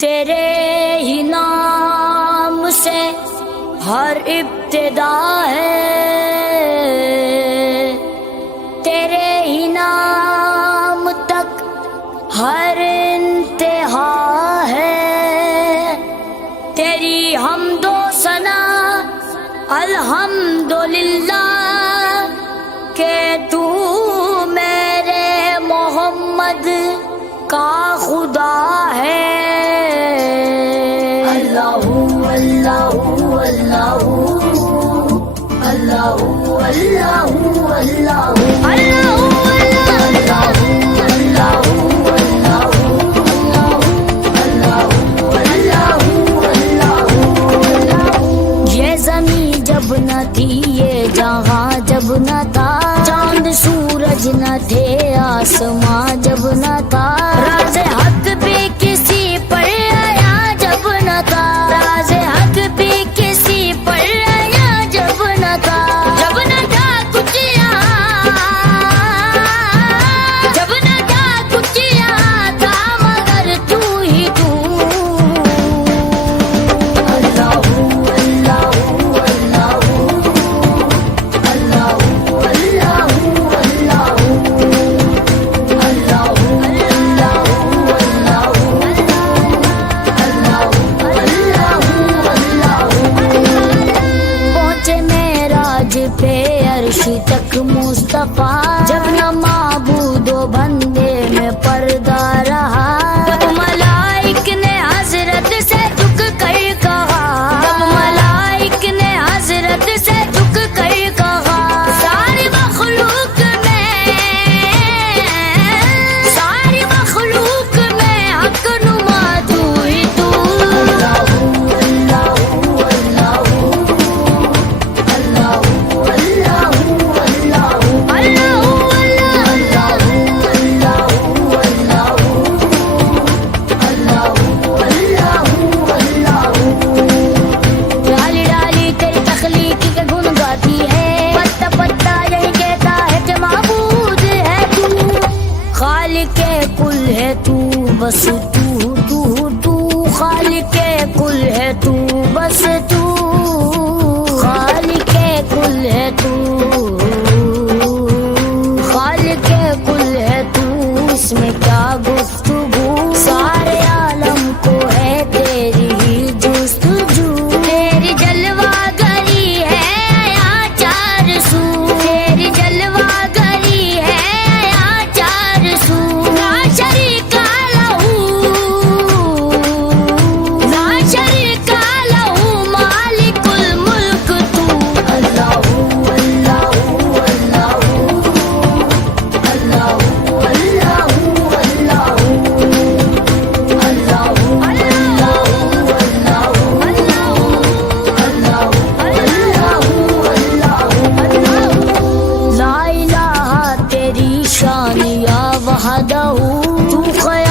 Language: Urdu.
تیرے ہی نام سے ہر ابتدا ہے، تیرے ہی نام تک ہر انتہا ہے، تیری حمد و ثنا الحمدللہ کہ تو میرے محمد کا خدا ہے۔ اللہ اللہ اللہ اللہ اللہ یہ زمین جب نہ تھی، یہ جہاں جب نہ تھا، چاند سورج نہ تھے، آسماں جب نہ تھا، راز حق بھی کسی پر آیا جب نہ تھا، راز حق بھی کسی پر آیا جب نہ تھا، جب نہ تھا کچھ یہاں، جب نہ تھا کچھ یہاں تھا مگر تو ہی تو۔ اللہ اللہ پہ عرش تک مصطفیٰ، جب نہ معبود و بندے میں پردہ رہا، تب ملائک نے حضرت سے جھک کر کہا، تب ملائک نے حضرت سے جھک کر کہا، ساری مخلوق میں حق نما تو ہی تو۔ خالق کل ہے تو بس تو خالق کل ہے تو بس تو، خالق کل ہے تو، خالق کل ہے تو، اس میں کیا گفتگو، سارے عالم کو ہے تیری ہی جستجو، تیری جلوہ گری ہے یا چار سو، تیری جلوہ گری ہے یا چار سو، لا شریک لہ مالک الملک تو۔ اللہ اللہ اللہ اللہ لا الہ تیری شان یا وحدہ، تو خیر